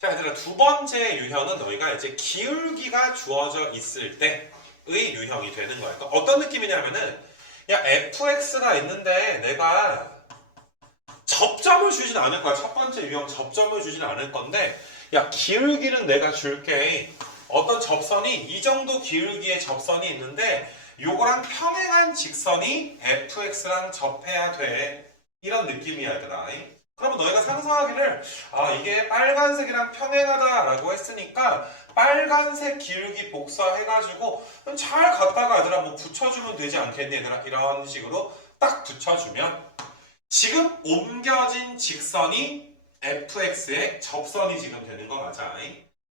자, 얘들아, 두 번째 유형은 너희가 이제 기울기가 주어져 있을 때의 유형이 되는 거야. 그러니까 어떤 느낌이냐면은, 야, fx가 있는데 내가 접점을 주진 않을 거야. 첫 번째 유형 접점을 주진 않을 건데, 야, 기울기는 내가 줄게. 어떤 접선이, 이 정도 기울기의 접선이 있는데, 요거랑 평행한 직선이 fx랑 접해야 돼. 이런 느낌이야, 얘들아. 그러면 너희가 상상하기를 아 이게 빨간색이랑 평행하다라고 했으니까 빨간색 기울기 복사해가지고 잘 갖다가 얘들아 뭐 붙여주면 되지 않겠니? 얘들아? 이런 식으로 딱 붙여주면 지금 옮겨진 직선이 fx의 접선이 지금 되는 거 맞아?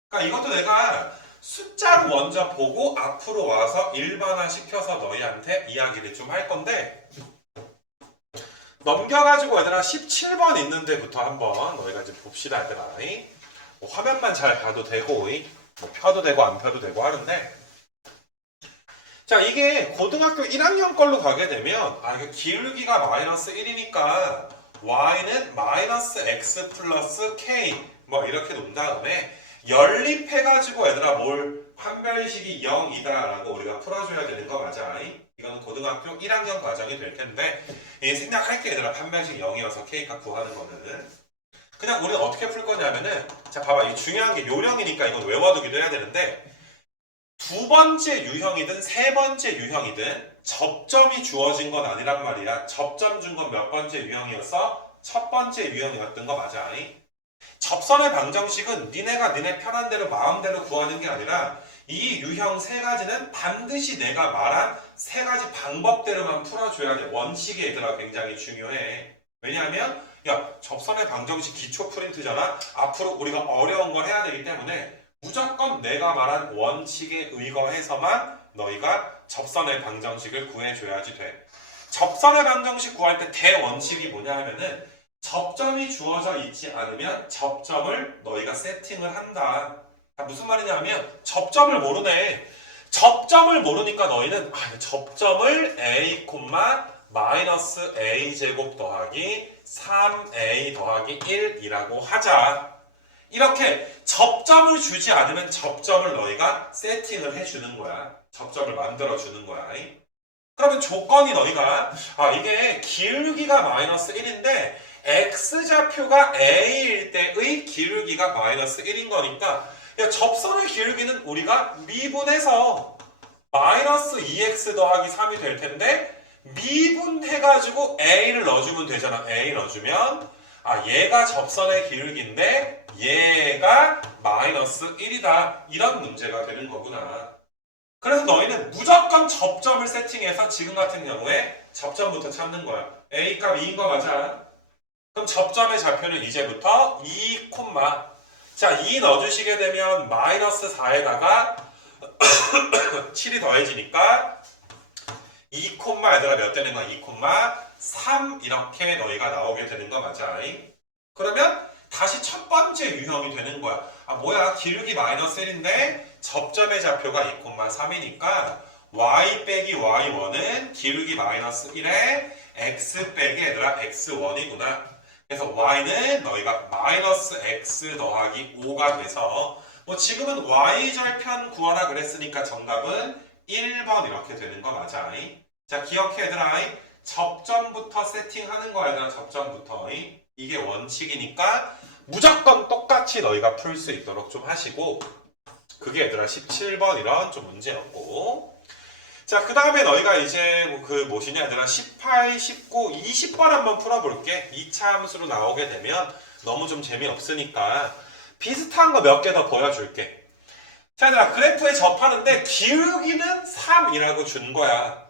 그러니까 이것도 내가 숫자로 먼저 보고 앞으로 와서 일반화 시켜서 너희한테 이야기를 좀 할 건데 넘겨가지고 얘들아 17번 있는 데부터 한번 너희가 이제 봅시다 얘들아. 뭐 화면만 잘 봐도 되고 뭐 펴도 되고 안 펴도 되고 하는데. 자 이게 고등학교 1학년 걸로 가게 되면 아 이거 기울기가 마이너스 1이니까 y는 마이너스 x 플러스 k 뭐 이렇게 놓은 다음에 연립해가지고 얘들아 뭘? 판별식이 0이다 라고 우리가 풀어줘야 되는 거 맞아 이 거는 고등학교 1학년 과정이 될 텐데 이 생략할게 얘들아. 판별식 0이어서 K값 구하는 거는. 그냥 우리는 어떻게 풀 거냐면은 자 봐봐. 이 중요한 게 요령이니까 이건 외워두기도 해야 되는데 두 번째 유형이든 세 번째 유형이든 접점이 주어진 건 아니란 말이야. 접점 준 건 몇 번째 유형이었어? 첫 번째 유형이었던 거 맞아? 접선의 방정식은 니네가 니네 편한 대로 마음대로 구하는 게 아니라 이 유형 세 가지는 반드시 내가 말한 세 가지 방법대로만 풀어줘야 돼. 원칙이 얘들아 굉장히 중요해. 왜냐하면 야 접선의 방정식 기초 프린트잖아. 앞으로 우리가 어려운 걸 해야 되기 때문에 무조건 내가 말한 원칙에 의거해서만 너희가 접선의 방정식을 구해줘야지 돼. 접선의 방정식 구할 때 대원칙이 뭐냐 하면은 접점이 주어져 있지 않으면 접점을 너희가 세팅을 한다. 아, 무슨 말이냐 하면 접점을 모르네. 접점을 모르니까 너희는 아, 접점을 a, 마이너스 a 제곱 더하기 3a 더하기 1이라고 하자. 이렇게 접점을 주지 않으면 접점을 너희가 세팅을 해주는 거야. 접점을 만들어 주는 거야. 그러면 조건이 너희가 아 이게 기울기가 마이너스 1인데 x좌표가 a일 때의 기울기가 마이너스 1인 거니까 야, 접선의 기울기는 우리가 미분해서 마이너스 2x 더하기 3이 될 텐데 미분해가지고 a를 넣어주면 되잖아. a 넣어주면 아 얘가 접선의 기울기인데 얘가 마이너스 1이다. 이런 문제가 되는 거구나. 그래서 너희는 무조건 접점을 세팅해서 지금 같은 경우에 접점부터 찾는 거야. a 값 2인 거 맞아. 그럼 접점의 좌표는 이제부터 2, 자, 2 넣어주시게 되면 마이너스 4에다가 7이 더해지니까 2, 얘들아 몇 되는 거야? 2, 3 이렇게 너희가 나오게 되는 거 맞아? 그러면 다시 첫 번째 유형이 되는 거야. 아 뭐야? 기울기 마이너스 1인데 접점의 좌표가 2, 3이니까 y 빼기 y1은 기울기 마이너스 1에 x 빼기 얘들아 x1이구나. 그래서 y는 너희가 마이너스 x 더하기 5가 돼서 뭐 지금은 y절편 구하라 그랬으니까 정답은 1번 이렇게 되는 거 맞아. 자 기억해 얘들아. 접점부터 세팅하는 거야 얘들아 접점부터. 이게 원칙이니까 무조건 똑같이 너희가 풀 수 있도록 좀 하시고 그게 얘들아 17번 이런 좀 문제였고 자, 그 다음에 너희가 이제 뭐그 무엇이냐, 얘들아, 18, 19, 20번 한번 풀어볼게. 2차 함수로 나오게 되면 너무 좀 재미없으니까 비슷한 거 몇 개 더 보여줄게. 자, 얘들아, 그래프에 접하는데 기울기는 3이라고 준 거야.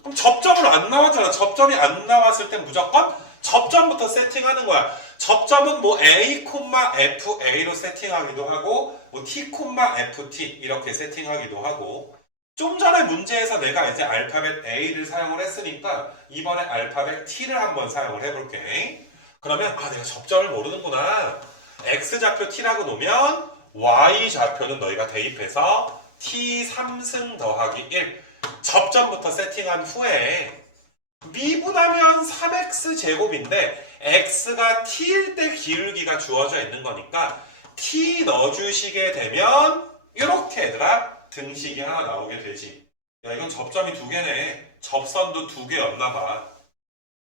그럼 접점을 안 나왔잖아. 접점이 안 나왔을 땐 무조건 접점부터 세팅하는 거야. 접점은 뭐 a, fa로 세팅하기도 하고, 뭐 t, ft 이렇게 세팅하기도 하고, 좀 전에 문제에서 내가 이제 알파벳 A를 사용을 했으니까 이번에 알파벳 T를 한번 사용을 해볼게. 그러면 아 내가 접점을 모르는구나. X좌표 T라고 놓으면 Y좌표는 너희가 대입해서 T 3승 더하기 1 접점부터 세팅한 후에 미분하면 3x 제곱인데 x가 t일 때 기울기가 주어져 있는 거니까 t 넣어주시게 되면 이렇게 얘들아 등식이 하나 나오게 되지. 야 이건 접점이 두 개네. 접선도 두 개였나 봐.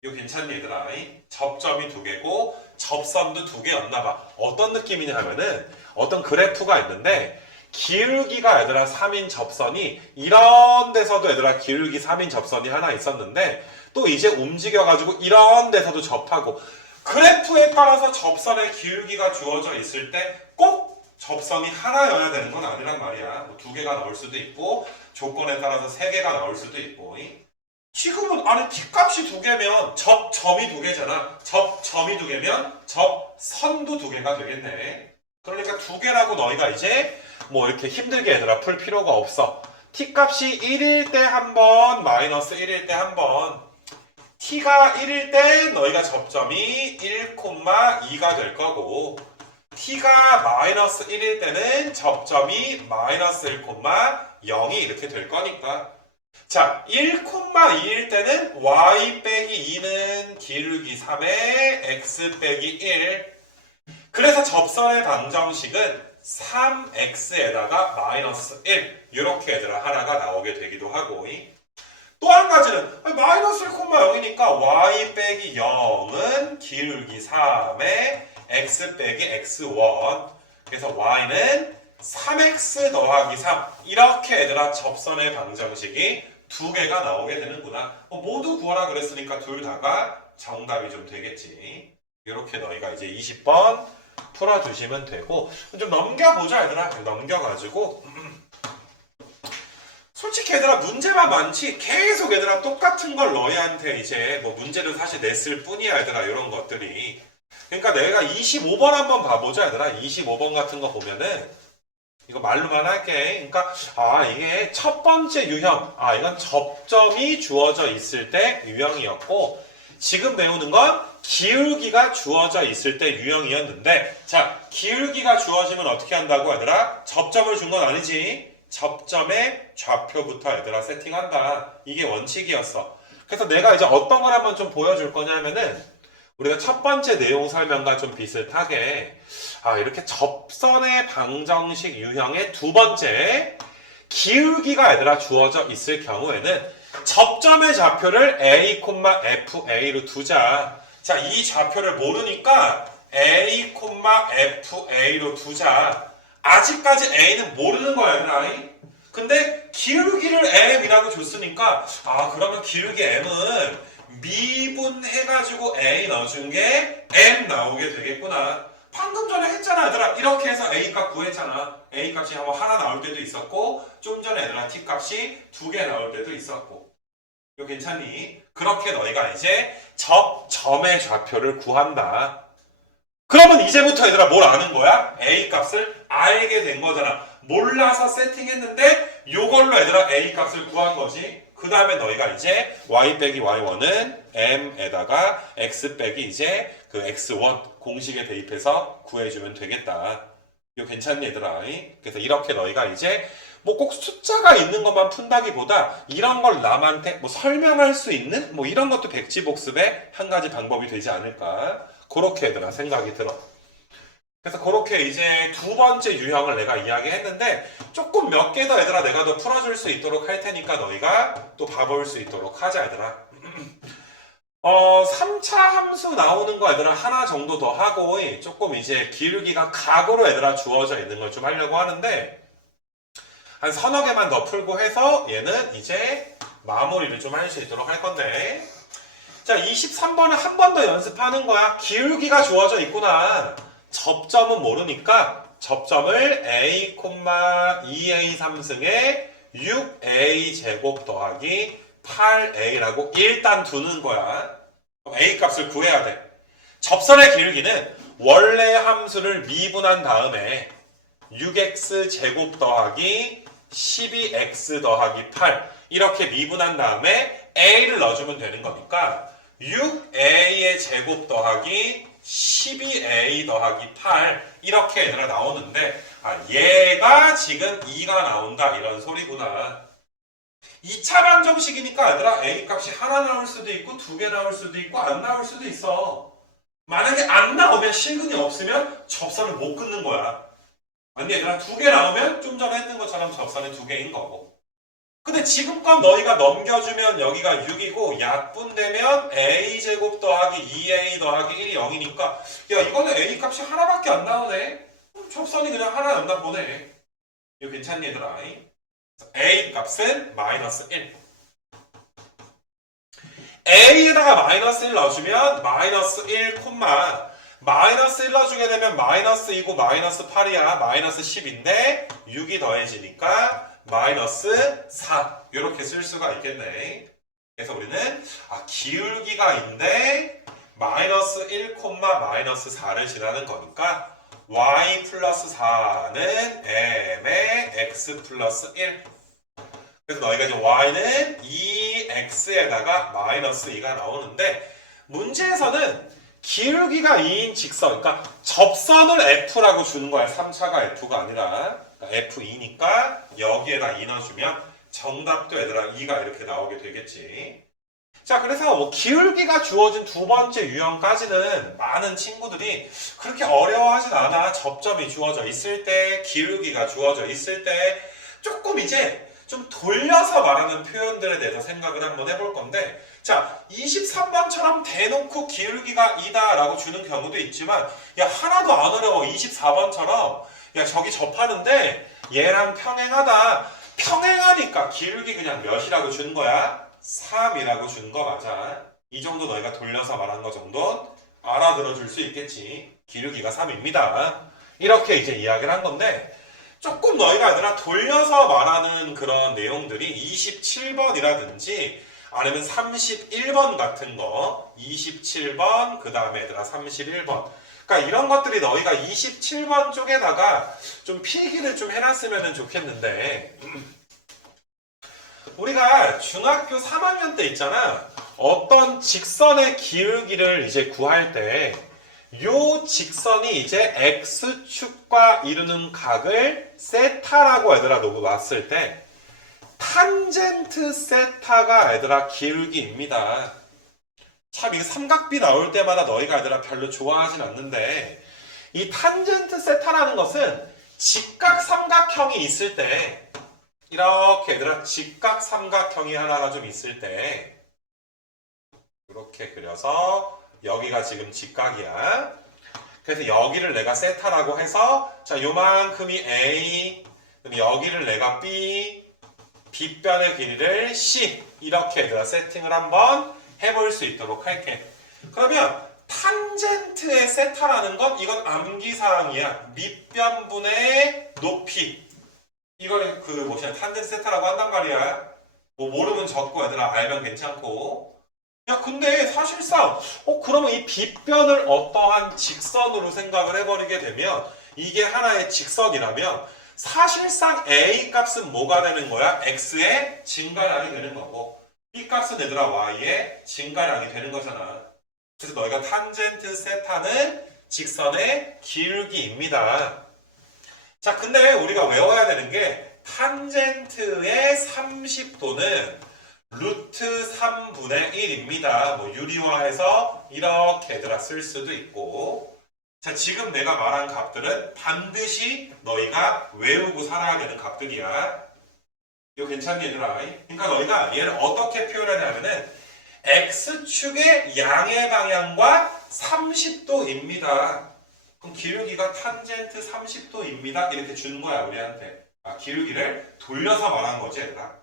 이거 괜찮니 얘들아? 이? 접점이 두 개고 접선도 두 개였나 봐. 어떤 느낌이냐 하면은 어떤 그래프가 있는데 기울기가 얘들아 3인 접선이 이런 데서도 얘들아 기울기 3인 접선이 하나 있었는데 또 이제 움직여가지고 이런 데서도 접하고 그래프에 따라서 접선의 기울기가 주어져 있을 때 꼭 접선이 하나여야 되는 건 아니란 말이야. 뭐 두 개가 나올 수도 있고 조건에 따라서 세 개가 나올 수도 있고. 이? 지금은 아니 뒷값이 두 개면 접 점이 두 개잖아. 접 점이 두 개면 접 선도 두 개가 되겠네. 그러니까 두 개라고 너희가 이제 뭐 이렇게 힘들게 얘들아 풀 필요가 없어. t값이 1일 때 한 번, 마이너스 1일 때 한 번. t가 1일 때 너희가 접점이 1,2가 될 거고 t가 마이너스 1일 때는 접점이 마이너스 1,0이 이렇게 될 거니까. 자, 1,2일 때는 y 빼기 2는 기울기 3에 x 빼기 1 그래서 접선의 방정식은 3x에다가 마이너스 1 이렇게 얘들아 하나가 나오게 되기도 하고. 또 한 가지는 마이너스 1,0이니까 y 빼기 0은 기울기 3에 x 빼기 x1. 그래서 y는 3x 더하기 3 이렇게 얘들아 접선의 방정식이 두 개가 나오게 되는구나. 어, 모두 구하라 그랬으니까 둘 다가 정답이 좀 되겠지. 이렇게 너희가 이제 20번 풀어주시면 되고 좀 넘겨보자 얘들아. 넘겨가지고. 솔직히 얘들아 문제만 많지. 계속 얘들아 똑같은 걸 너희한테 이제 뭐 문제를 사실 냈을 뿐이야 얘들아 이런 것들이 그러니까 내가 25번 한번 봐보자 얘들아. 25번 같은 거 보면은. 이거 말로만 할게. 그러니까 아 이게 첫 번째 유형. 아 이건 접점이 주어져 있을 때 유형이었고 지금 배우는 건 기울기가 주어져 있을 때 유형이었는데 자 기울기가 주어지면 어떻게 한다고 얘들아? 접점을 준 건 아니지. 접점의 좌표부터 얘들아 세팅한다. 이게 원칙이었어. 그래서 내가 이제 어떤 걸 한번 좀 보여줄 거냐면은 우리가 첫 번째 내용 설명과 좀 비슷하게 아 이렇게 접선의 방정식 유형의 두 번째 기울기가 얘들아 주어져 있을 경우에는 접점의 좌표를 a, fa로 두자. 자, 이 좌표를 모르니까 a, fa로 두자. 아직까지 a는 모르는 거야, 얘들아. 근데 기울기를 m이라고 줬으니까 아 그러면 기울기 m은 미분해가지고 a 넣어준 게 m 나오게 되겠구나. 방금 전에 했잖아 얘들아 이렇게 해서 a 값 구했잖아 a 값이 한번 하나 나올 때도 있었고 좀 전에 얘들아 t 값이 두 개 나올 때도 있었고 이거 괜찮니? 그렇게 너희가 이제 접 점의 좌표를 구한다 그러면 이제부터 얘들아 뭘 아는 거야? a 값을 알게 된 거잖아 몰라서 세팅했는데 요걸로 얘들아 a 값을 구한 거지 그 다음에 너희가 이제 y 빼기 y1은 m에다가 x 빼기 이제 그 x1 공식에 대입해서 구해주면 되겠다. 이거 괜찮니 얘들아? 그래서 이렇게 너희가 이제 뭐 꼭 숫자가 있는 것만 푼다기보다 이런 걸 남한테 뭐 설명할 수 있는 뭐 이런 것도 백지복습의 한 가지 방법이 되지 않을까 그렇게 얘들아 생각이 들어. 그래서 그렇게 이제 두 번째 유형을 내가 이야기했는데 조금 몇 개 더 얘들아 내가 더 풀어줄 수 있도록 할 테니까 너희가 또 봐볼 수 있도록 하자 얘들아. 어, 3차 함수 나오는 거 얘들아 하나 정도 더 하고 조금 이제 기울기가 각으로 얘들아 주어져 있는 걸 좀 하려고 하는데 한 서너 개만 더 풀고 해서 얘는 이제 마무리를 좀 할 수 있도록 할 건데. 자 23번은 한 번 더 연습하는 거야. 기울기가 주어져 있구나 접점은 모르니까 접점을 a, 2a 3승에 6a 제곱 더하기 8a라고 일단 두는 거야. a 값을 구해야 돼. 접선의 기울기는 원래 함수를 미분한 다음에 6x 제곱 더하기 12x 더하기 8 이렇게 미분한 다음에 a를 넣어주면 되는 거니까 6a의 제곱 더하기 12a 더하기 8 이렇게 얘들아 나오는데 아 얘가 지금 2가 나온다 이런 소리구나. 2차 방정식이니까 얘들아 a 값이 하나 나올 수도 있고 두 개 나올 수도 있고 안 나올 수도 있어. 만약에 안 나오면 실근이 없으면 접선을 못 끊는 거야. 아니 얘들아 두 개 나오면 좀 전에 했던 것처럼 접선이 두 개인 거고 근데 지금껏 너희가 넘겨주면 여기가 6이고 약분되면 a제곱 더하기 2a 더하기 1이 0이니까. 야 이거는 a 값이 하나밖에 안 나오네. 접선이 그냥 하나였나 보네. 이거 괜찮니 얘들아? a 값은 마이너스 1 a에다가 마이너스 1 넣어주면 마이너스 1 콤마 마이너스 1 넣어주게 되면 마이너스 2고 마이너스 8이야. 마이너스 10인데 6이 더해지니까 마이너스 4 이렇게 쓸 수가 있겠네. 그래서 우리는 아 기울기가 인데 마이너스 1 콤마 마이너스 4를 지나는 거니까 y 플러스 4는 m의 x 플러스 1 그래서 너희가 이제 y는 2x에다가 마이너스 2가 나오는데 문제에서는 기울기가 2인 직선, 그러니까 접선을 f라고 주는 거야. 3차가 f가 아니라 그러니까 f2니까 여기에다 2 넣어주면 정답도 얘들아 2가 이렇게 나오게 되겠지. 자, 그래서 뭐 기울기가 주어진 두 번째 유형까지는 많은 친구들이 그렇게 어려워하진 않아. 접점이 주어져 있을 때, 기울기가 주어져 있을 때 조금 이제 좀 돌려서 말하는 표현들에 대해서 생각을 한번 해볼 건데 자 23번처럼 대놓고 기울기가 2다라고 주는 경우도 있지만 야 하나도 안 어려워 24번처럼. 야 저기 접하는데 얘랑 평행하다. 평행하니까 기울기 그냥 몇이라고 주는 거야? 3이라고 주는 거 맞아. 이 정도 너희가 돌려서 말한 거 정도 알아들어 줄 수 있겠지. 기울기가 3입니다. 이렇게 이제 이야기를 한 건데 조금 너희가 얘들아 돌려서 말하는 그런 내용들이 27번이라든지 아니면 31번 같은 거 27번 그 다음에 얘들아 31번. 그러니까 이런 것들이 너희가 27번 쪽에다가 좀 필기를 좀 해놨으면 좋겠는데. 우리가 중학교 3학년 때 있잖아. 어떤 직선의 기울기를 이제 구할 때 요 직선이 이제 x축과 이루는 각을 세타라고 얘들아 놓고 놨을 때 탄젠트 세타가 얘들아 기울기입니다. 참 이거 삼각비 나올 때마다 너희가 얘들아 별로 좋아하진 않는데 이 탄젠트 세타라는 것은 직각 삼각형이 있을 때 이렇게 얘들아 직각 삼각형이 하나가 좀 있을 때 이렇게 그려서 여기가 지금 직각이야. 그래서 여기를 내가 세타라고 해서 자 요만큼이 A 그럼 여기를 내가 B 빗변의 길이를 C 이렇게 얘들아 세팅을 한번 해볼 수 있도록 할게. 그러면 탄젠트의 세타라는 건 이건 암기사항이야. 밑변분의 높이. 이걸 그 뭐냐 탄젠트 세타라고 한단 말이야. 뭐 모르면 적고 얘들아 알면 괜찮고. 야 근데 사실상 어 그러면 이 빗변을 어떠한 직선으로 생각을 해버리게 되면 이게 하나의 직선이라면 사실상 a 값은 뭐가 되는 거야? x의 증가량이 되는 거고 b 값은 얘들아 y의 증가량이 되는 거잖아. 그래서 너희가 탄젠트 세타는 직선의 기울기입니다. 자 근데 우리가 외워야 되는 게 탄젠트의 30도는 루트 3분의 1입니다. 뭐 유리화해서 이렇게 얘들아 쓸 수도 있고 자 지금 내가 말한 값들은 반드시 너희가 외우고 살아야 되는 값들이야. 이거 괜찮니 얘들아? 그러니까 너희가 얘를 어떻게 표현하냐면은 x축의 양의 방향과 30도입니다. 그럼 기울기가 탄젠트 30도입니다. 이렇게 주는 거야 우리한테. 아, 기울기를 돌려서 말한 거지 얘들아.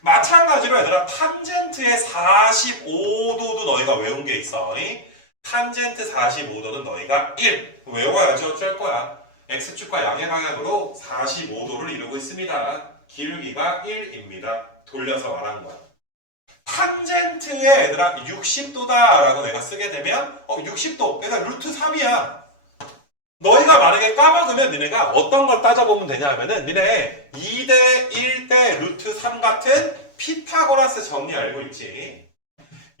마찬가지로 얘들아 탄젠트의 45도도 너희가 외운 게 있어. 이? 탄젠트 45도는 너희가 1 외워야지 어쩔 거야. x축과 양의 방향으로 45도를 이루고 있습니다. 기울기가 1입니다. 돌려서 말한 거야. 탄젠트에 얘들아 60도다라고 내가 쓰게 되면 어 60도 얘들아 루트 3이야. 너희가 만약에 까먹으면 니네가 어떤 걸 따져보면 되냐 하면은 니네 2대 1대 루트 3 같은 피타고라스 정리 알고 있지?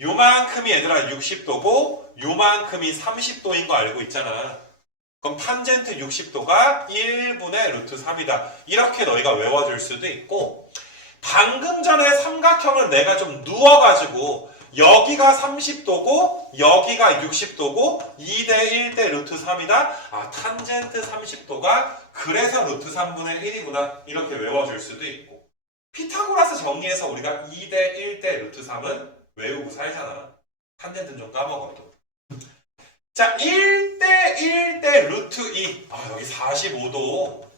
요만큼이 얘들아 60도고 요만큼이 30도인 거 알고 있잖아. 그럼 탄젠트 60도가 1분의 루트 3이다. 이렇게 너희가 외워줄 수도 있고 방금 전에 삼각형을 내가 좀 누워가지고 여기가 30도고 여기가 60도고 2대 1대 루트 3이다. 아 탄젠트 30도가 그래서 루트 3분의 1이구나 이렇게 외워줄 수도 있고 피타고라스 정리해서 우리가 2대 1대 루트 3은 외우고 살잖아. 탄젠트는 좀 까먹어도. 자 1대 1대 루트 2. 아 여기 45도.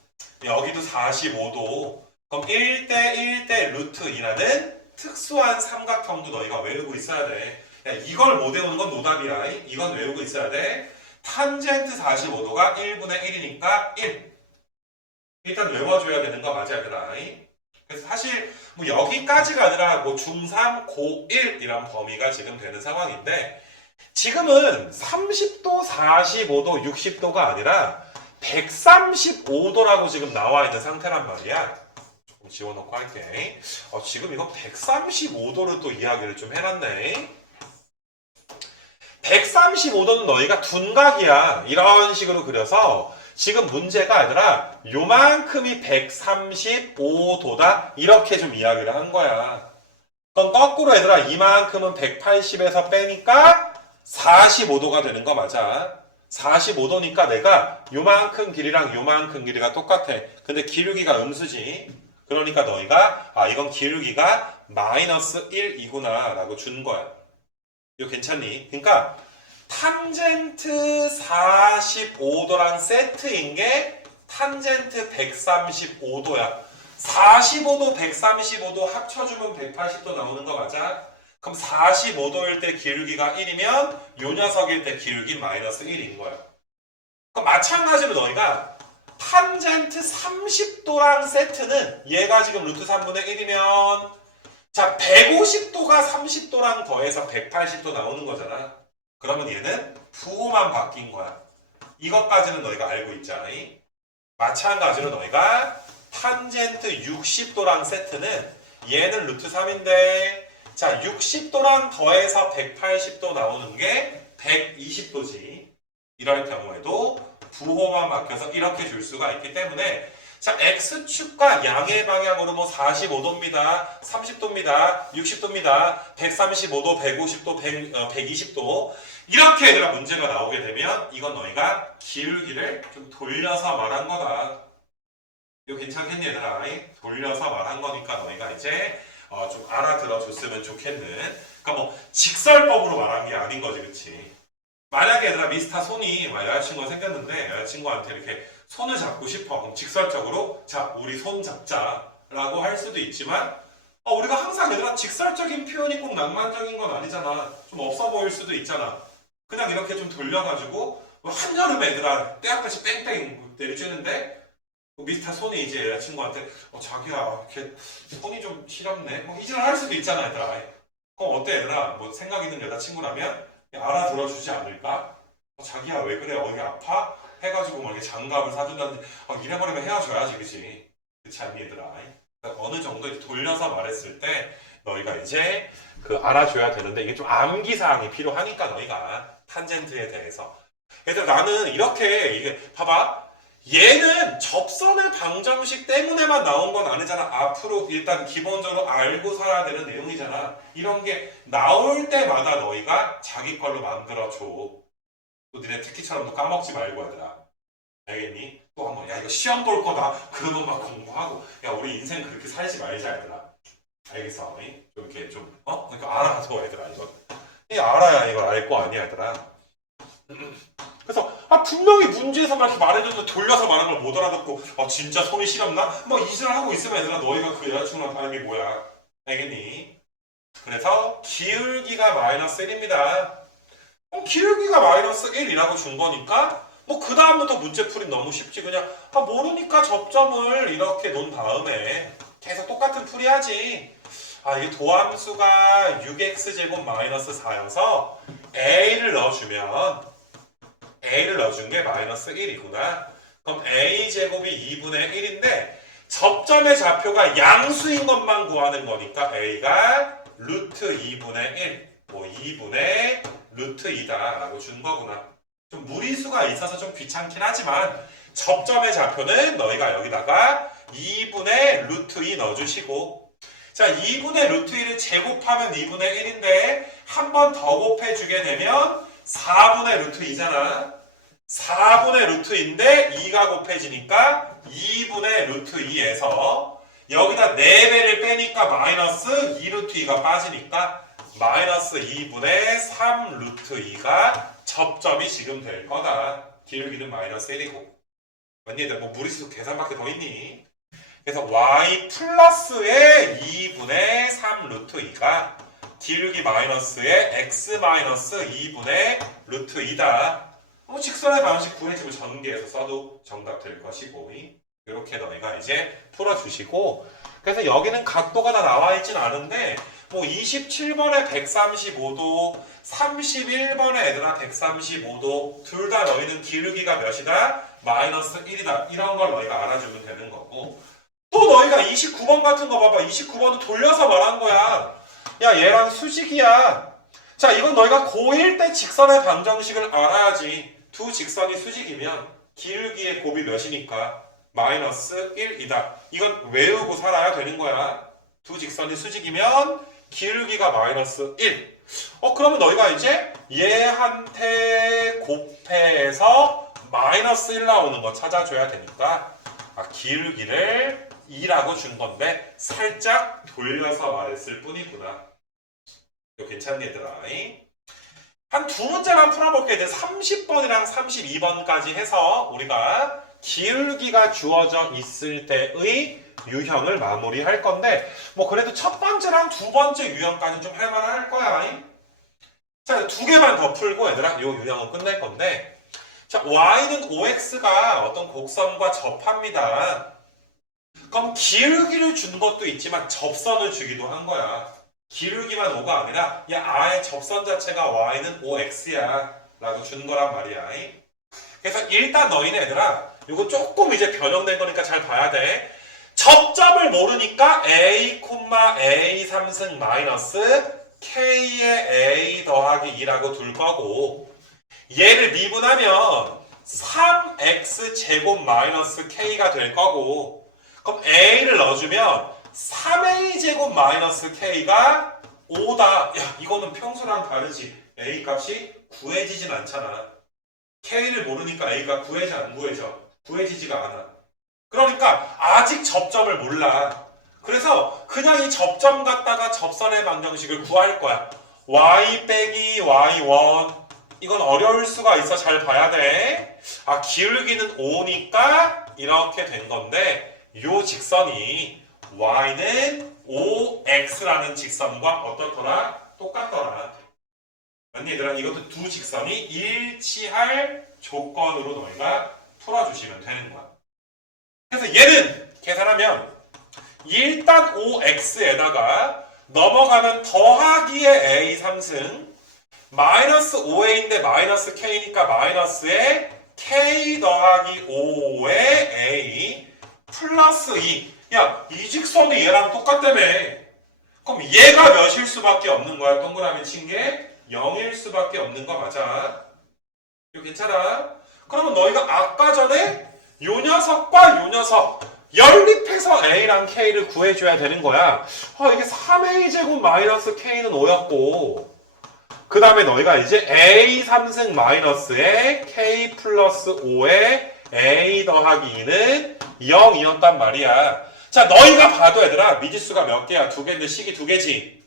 여기도 45도. 그럼 1대 1대 루트 2라는 특수한 삼각형도 너희가 외우고 있어야 돼. 야, 이걸 못 외우는 건 노답이야. 이건 외우고 있어야 돼. 탄젠트 45도가 1분의 1이니까 1. 일단 외워줘야 되는 거 맞아, 얘들아. 그래서 사실 뭐 여기까지가 아니라 뭐 중3, 고1 이란 범위가 지금 되는 상황인데 지금은 30도, 45도, 60도가 아니라 135도라고 지금 나와 있는 상태란 말이야. 조금 지워놓고 할게. 어, 지금 이거 135도를 또 이야기를 좀 해놨네. 135도는 너희가 둔각이야. 이런 식으로 그려서 지금 문제가 아니라 요만큼이 135도다. 이렇게 좀 이야기를 한 거야. 그럼 거꾸로 얘들아 이만큼은 180에서 빼니까 45도가 되는 거 맞아. 45도니까 내가 요만큼 길이랑 요만큼 길이가 똑같아. 근데 기울기가 음수지. 그러니까 너희가 아 이건 기울기가 마이너스 1이구나 라고 준 거야. 이거 괜찮니? 그러니까 탄젠트 45도랑 세트인 게 탄젠트 135도야. 45도, 135도 합쳐주면 180도 나오는 거 맞아? 그럼 45도일 때 기울기가 1이면 요 녀석일 때 기울기 마이너스 1인 거야. 그럼 마찬가지로 너희가 탄젠트 30도랑 세트는 얘가 지금 루트 3분의 1이면 자 150도가 30도랑 더해서 180도 나오는 거잖아. 그러면 얘는 부호만 바뀐 거야. 이것까지는 너희가 알고 있잖아. 마찬가지로 너희가 탄젠트 60도랑 세트는 얘는 루트 3인데 자 60도랑 더해서 180도 나오는 게 120도지. 이럴 경우에도 부호만 바뀌어서 이렇게 줄 수가 있기 때문에 자 x축과 양의 방향으로 뭐 45도입니다. 30도입니다. 60도입니다. 135도, 150도, 100, 어, 120도 이렇게 얘들아 문제가 나오게 되면 이건 너희가 기울기를 좀 돌려서 말한 거다. 이거 괜찮겠니 얘들아? 돌려서 말한 거니까 너희가 이제 어, 좀 알아들어 줬으면 좋겠는 그러니까 뭐 직설법으로 말한 게 아닌 거지 그치? 만약에 얘들아 미스터 손이 막 여자친구가 생겼는데 여자친구한테 이렇게 손을 잡고 싶어. 그럼 직설적으로 자 우리 손 잡자라고 할 수도 있지만 어, 우리가 항상 얘들아 직설적인 표현이 꼭 낭만적인 건 아니잖아. 좀 없어 보일 수도 있잖아. 그냥 이렇게 좀 돌려가지고 뭐 한여름에 얘들아 때약같이 뺑뺑 내리쬐는데 뭐 미스터 손이 이제 여자친구한테 어, 자기야 이렇게 손이 좀 시렵네. 뭐 이질을 할 수도 있잖아 얘들아. 그럼 어때 얘들아? 뭐 생각 있는 여자친구라면 알아들어 주지 않을까? 어, 자기야 왜 그래? 어디 아파? 해가지고 뭐 이렇게 장갑을 사준다든지 어, 이래버리면 헤어져야지 그치? 그렇지 않니 얘들아 그러니까 어느 정도 돌려서 말했을 때 너희가 이제 그 알아줘야 되는데 이게 좀 암기사항이 필요하니까 너희가 탄젠트에 대해서 그래서 나는 이렇게 이게 봐봐 얘는 접선의 방정식 때문에만 나온 건 아니잖아. 앞으로 일단 기본적으로 알고 살아야 되는 내용이잖아. 이런 게 나올 때마다 너희가 자기 걸로 만들어줘. 또 니네 특기처럼 또 까먹지 말고 하더라. 알겠니? 또 한번 야 이거 시험 볼 거다. 그러면 막 공부하고 야 우리 인생 그렇게 살지 말자 얘들아. 알겠어? 좀 이렇게 좀 어? 그러니까 알아서 얘들아 이거. 이 알아야 이걸 알 거 아니야 얘들아. 그래서 아 분명히 문제에서 막 이렇게 말해줬는데 돌려서 말하는 걸못 알아듣고 아 진짜 손이 시렵나? 뭐 이질을 하고 있으면 얘들아 너희가 그 여자친구랑 다른 게 뭐야 알겠니? 그래서 기울기가 마이너스 1입니다 어, 기울기가 마이너스 1이라고 준 거니까 뭐 그 다음부터 문제풀이 너무 쉽지 그냥 아 모르니까 접점을 이렇게 놓은 다음에 계속 똑같은 풀이 하지 아 이게 도함수가 6x제곱 마이너스 4여서 a를 넣어주면 a를 넣어준 게 마이너스 1이구나. 그럼 a 제곱이 2분의 1인데 접점의 좌표가 양수인 것만 구하는 거니까 a가 루트 2분의 1, 뭐 2분의 루트 2다라고 준 거구나. 좀 무리수가 있어서 좀 귀찮긴 하지만 접점의 좌표는 너희가 여기다가 2분의 루트 2 넣어주시고 자, 2분의 루트 1을 제곱하면 2분의 1인데 한 번 더 곱해주게 되면 4분의 루트 2잖아. 4분의 루트 2인데 2가 곱해지니까 2분의 루트 2에서 여기다 4배를 빼니까 마이너스 2 루트 2가 빠지니까 마이너스 2분의 3 루트 2가 접점이 지금 될 거다. 기울기는 마이너스 1이고. 언니들 뭐 무리수 계산밖에 더 있니? 그래서 y 플러스의 2분의 3 루트 2가 기울기 마이너스의 x 마이너스 2분의 루트 2다. 뭐 직선의 방식 구해집을 전개해서 써도 정답 될 것이고 이렇게 너희가 이제 풀어주시고 그래서 여기는 각도가 다 나와 있진 않은데 뭐 27번에 135도 31번에 애들아 135도 둘 다 너희는 기울기가 몇이다? 마이너스 1이다. 이런 걸 너희가 알아주면 되는 거고. 또 너희가 29번 같은 거 봐봐. 29번은 돌려서 말한 거야. 야 얘랑 수직이야. 자 이건 너희가 고1 때 직선의 방정식을 알아야지. 두 직선이 수직이면 기울기의 곱이 몇이니까 마이너스 1이다. 이건 외우고 살아야 되는 거야. 두 직선이 수직이면 기울기가 마이너스 1 어 그러면 너희가 이제 얘한테 곱해서 마이너스 1 나오는 거 찾아줘야 되니까 아, 기울기를 2라고 준 건데 살짝 돌려서 말했을 뿐이구나. 이거 괜찮니 얘들아 한 두 문제만 풀어볼게. 이제 30번이랑 32번까지 해서 우리가 기울기가 주어져 있을 때의 유형을 마무리할 건데 뭐 그래도 첫 번째랑 두 번째 유형까지 좀 할만할 거야. 자두 개만 더 풀고 얘들아 이 유형은 끝낼 건데. 자 y는 5x가 어떤 곡선과 접합니다. 그럼 기울기를 준 것도 있지만 접선을 주기도 한 거야. 기울기만 5가 아니라 야 아예 접선 자체가 y는 5x야 라고 준 거란 말이야. 그래서 일단 너희는 얘들아 이거 조금 이제 변형된 거니까 잘 봐야 돼 접점을 모르니까 a, a 3승 마이너스 k의 a 더하기 2라고 둘 거고 얘를 미분하면 3x 제곱 마이너스 k가 될 거고 그럼 a를 넣어주면 3a 제곱 마이너스 k가 5다. 야 이거는 평소랑 다르지. a 값이 구해지진 않잖아. k를 모르니까 a가 구해져 안 구해져? 구해지지가 않아. 그러니까 아직 접점을 몰라. 그래서 그냥 이 접점 갖다가 접선의 방정식을 구할 거야. y 빼기 y1 이건 어려울 수가 있어 잘 봐야 돼. 아 기울기는 5니까 이렇게 된 건데 요 직선이 y는 5x라는 직선과 어떻더라? 똑같더라. 언니들아 이것도 두 직선이 일치할 조건으로 너희가 풀어주시면 되는 거야. 그래서 얘는 계산하면 일단 5x에다가 넘어가면 더하기의 a 3승 마이너스 5a인데 마이너스 k니까 마이너스에 k 더하기 5의 a 플러스 2 야, 이 직선이 얘랑 똑같다며. 그럼 얘가 몇일 수밖에 없는 거야? 동그라미 친 게 0일 수밖에 없는 거 맞아. 이거 괜찮아? 그러면 너희가 아까 전에 요 녀석과 요 녀석 연립해서 A랑 K를 구해줘야 되는 거야. 아, 이게 3A 제곱 마이너스 K는 5였고 그 다음에 너희가 이제 A 3승 마이너스에 K 플러스 5에 A 더하기 2는 0이었단 말이야. 자, 너희가 봐도 얘들아, 미지수가 몇 개야? 두 개인데 식이 두 개지?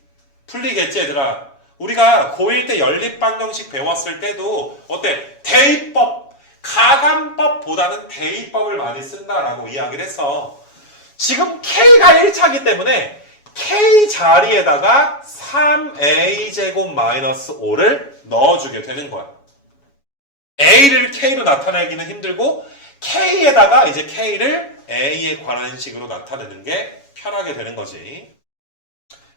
풀리겠지, 얘들아? 우리가 고1 때 연립방정식 배웠을 때도 어때? 대입법, 가감법보다는 대입법을 많이 쓴다라고 이야기를 했어. 지금 K가 1차기 때문에 K 자리에다가 3A 제곱 마이너스 5를 넣어주게 되는 거야. A를 K로 나타내기는 힘들고 K에다가 이제 K를 A에 관한 식으로 나타내는 게 편하게 되는 거지.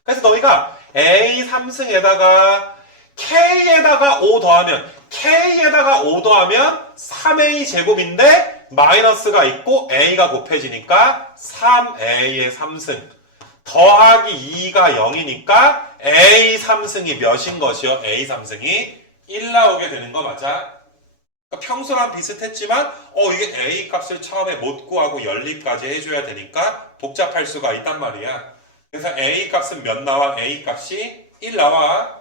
그래서 너희가 A 3승에다가 K에다가 5 더하면 K에다가 5 더하면 3A 제곱인데 마이너스가 있고 A가 곱해지니까 3A의 3승 더하기 2가 0이니까 A 3승이 몇인 것이요? A 3승이 1 나오게 되는 거 맞아? 그러니까 평소랑 비슷했지만 어 이게 a 값을 처음에 못 구하고 연립까지 해줘야 되니까 복잡할 수가 있단 말이야. 그래서 A 값은 몇 나와? A 값이 1 나와.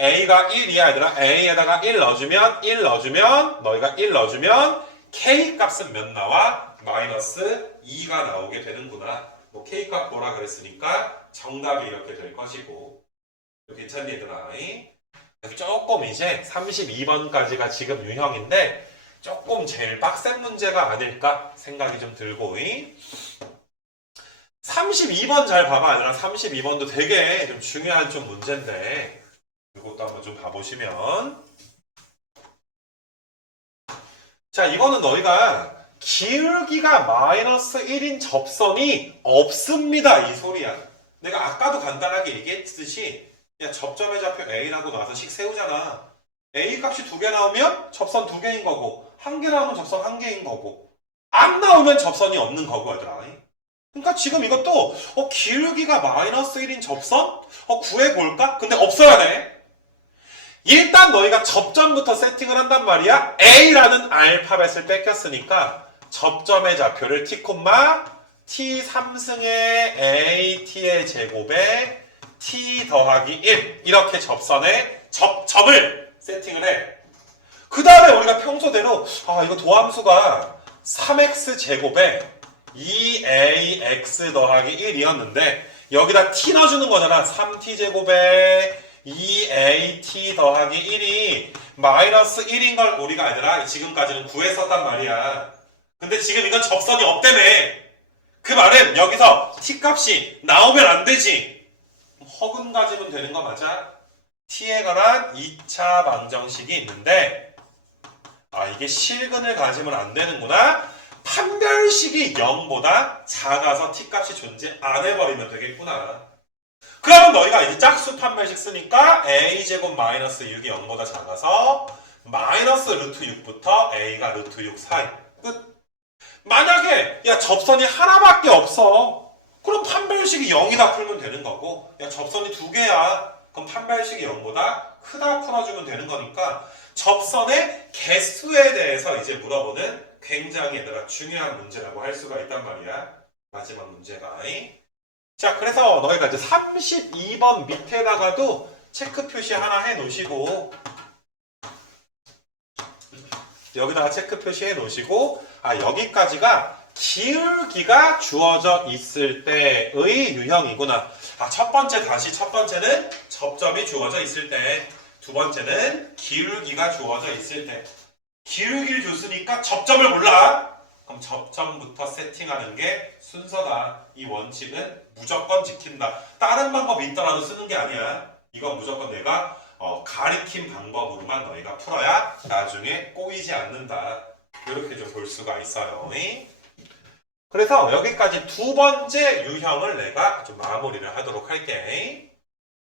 A가 1이야, 얘들아. A에다가 1 넣어주면, 1 넣어주면, 너희가 1 넣어주면, K 값은 몇 나와? 마이너스 2가 나오게 되는구나. 뭐 K 값 뭐라 그랬으니까 정답이 이렇게 될 것이고. 괜찮니, 얘들아? 조금 이제 32번까지가 지금 유형인데, 조금 제일 빡센 문제가 아닐까 생각이 좀 들고, 32번 잘 봐봐, 얘들아. 32번도 되게 좀 중요한 좀 문제인데, 이것도 한번 좀 봐보시면. 자, 이거는 너희가 기울기가 마이너스 1인 접선이 없습니다. 이 소리야. 내가 아까도 간단하게 얘기했듯이, 야, 접점의 좌표 A라고 나와서 식 세우잖아. A 값이 두 개 나오면 접선 두 개인 거고, 한 개 나오면 접선 한 개인 거고, 안 나오면 접선이 없는 거고, 얘들아. 그러니까 지금 이것도, 어, 기울기가 마이너스 1인 접선? 어, 구해볼까? 근데 없어야 돼. 일단 너희가 접점부터 세팅을 한단 말이야. A라는 알파벳을 뺏겼으니까 접점의 좌표를 t, t 3승의 a t의 제곱에 t 더하기 1 이렇게 접선에 접 점을 세팅을 해. 그 다음에 우리가 평소대로 아 이거 도함수가 3x 제곱에 2ax 더하기 1이었는데 여기다 t 넣어주는 거잖아. 3t 제곱에 2at 더하기 1이 마이너스 1인 걸 우리가 얘들아 지금까지는 구했었단 말이야. 근데 지금 이건 접선이 없다며. 그 말은 여기서 t 값이 나오면 안 되지. 허근 가지면 되는 거 맞아? t에 관한 2차 방정식이 있는데 아 이게 실근을 가지면 안 되는구나. 판별식이 0보다 작아서 t 값이 존재 안 해버리면 되겠구나. 그러면 너희가 이제 짝수 판별식 쓰니까 a제곱 마이너스 6이 0보다 작아서 마이너스 루트 6부터 a가 루트 6 사이 끝. 만약에 야 접선이 하나밖에 없어. 그럼 판별식이 0이다 풀면 되는 거고 야 접선이 두 개야. 그럼 판별식이 0보다 크다 풀어주면 되는 거니까 접선의 개수에 대해서 이제 물어보는 굉장히 얘들아 중요한 문제라고 할 수가 있단 말이야. 마지막 문제가. 자, 그래서 너희가 이제 32번 밑에다가도 체크 표시 하나 해 놓으시고, 여기다가 체크 표시 해 놓으시고, 아, 여기까지가 기울기가 주어져 있을 때의 유형이구나. 아, 첫 번째 다시 첫 번째는 접점이 주어져 있을 때, 두 번째는 기울기가 주어져 있을 때. 기울기를 줬으니까 접점을 몰라. 그럼 접점부터 세팅하는 게 순서다. 이 원칙은 무조건 지킨다. 다른 방법이 있더라도 쓰는 게 아니야. 이건 무조건 내가 어, 가리킨 방법으로만 너희가 풀어야 나중에 꼬이지 않는다. 이렇게 좀 볼 수가 있어요. 그래서 여기까지 두 번째 유형을 내가 좀 마무리를 하도록 할게.